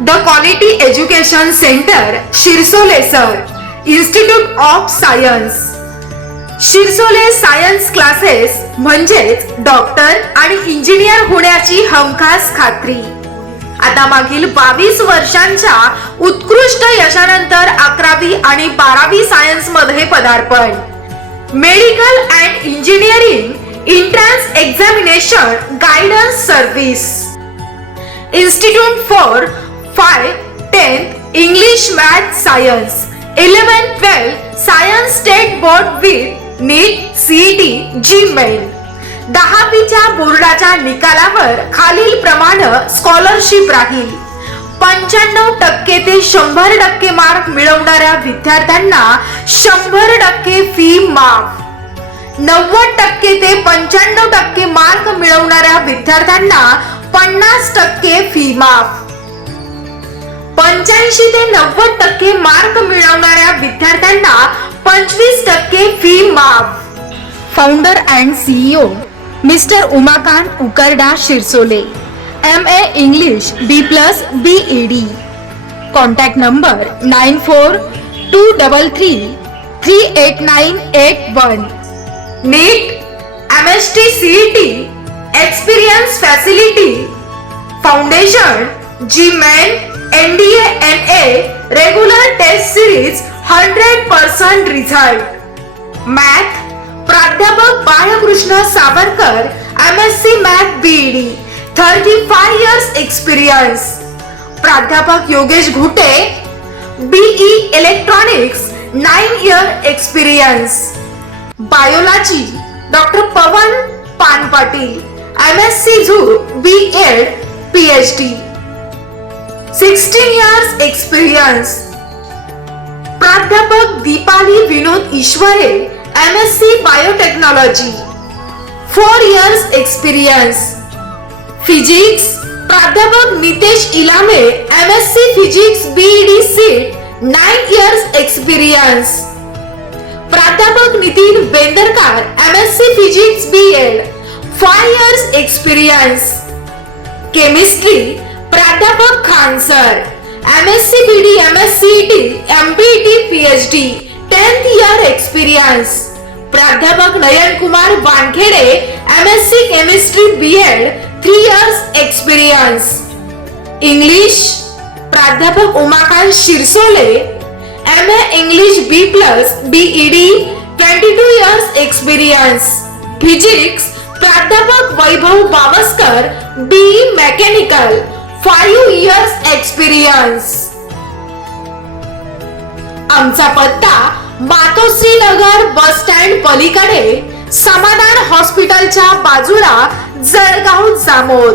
The quality education centre Shirsole sir, institute of science. Shirsole science classes म्हणजेच doctor आणि engineer होण्याची हमखास खात्री. आता मागील 22 वर्षांच्या उत्कृष्ट यशानंतर 11वी आणि 12वी सायन्स मध्ये पदार्पण. Medical and engineering entrance examination guidance service. Institute for 5, 10th English math science, 11, 12 science state board with NEET, CET, Gmail. 10वीच्या बोर्डाच्या निकालावर खालील प्रमाणे स्कॉलरशिप राहील. 95% ते 100% मार्क मिळवणाऱ्या विद्यार्थ्यांना 100% फी माफ. 90% ते 95% मार्क मिळवणाऱ्या विद्यार्थ्यांना 50% फी माफ. 85 ते 90% मार्क मिळवणाऱ्या विद्यार्थ्यांना 25% फी माफ. Founder and CEO mister Umakant Ukarda Shirsole, MA English B+ BEd. Contact number 942333 38981. NEET, MST CET, experience facility, foundation, Gmail, NDA NA, regular test series 100% result. Math प्राध्यापक Balkrishna Savarkar, MSc math BEd, 35 years experience. प्राध्यापक Yogesh Ghute, BE electronics, 9 year experience. Biology doctor Pawan Panpatil, MSc zoo B.Ed PhD, 16 years experience. प्राध्यापक Deepali Vinod Ishware, MSc biotechnology, 4 years experience. Physics प्राध्यापक Nitesh Ilame, MSc physics BEd seat, 9 years experience. प्राध्यापक Nitin Bendarkar, MSc physics B.Ed, 5 years experience. Chemistry प्राध्यापक Khan sir, MSc BD, MSc MPT PhD, 10th year experience. प्राध्यापक Nayan Kumar Wankhede, MSc chemistry B.Ed, 3 years experience. English प्राध्यापक Umakant Shirsole, MA English B+ BEd, 22 years experience. Physics प्राध्यापक Vaibhav Bawaskar, BE mechanical, 5 years experience. आमचा पत्ता मातोश्री नगर bus stand पलीकडे, समाधान हॉस्पिटलच्या बाजूला, जळगाव, जामोद.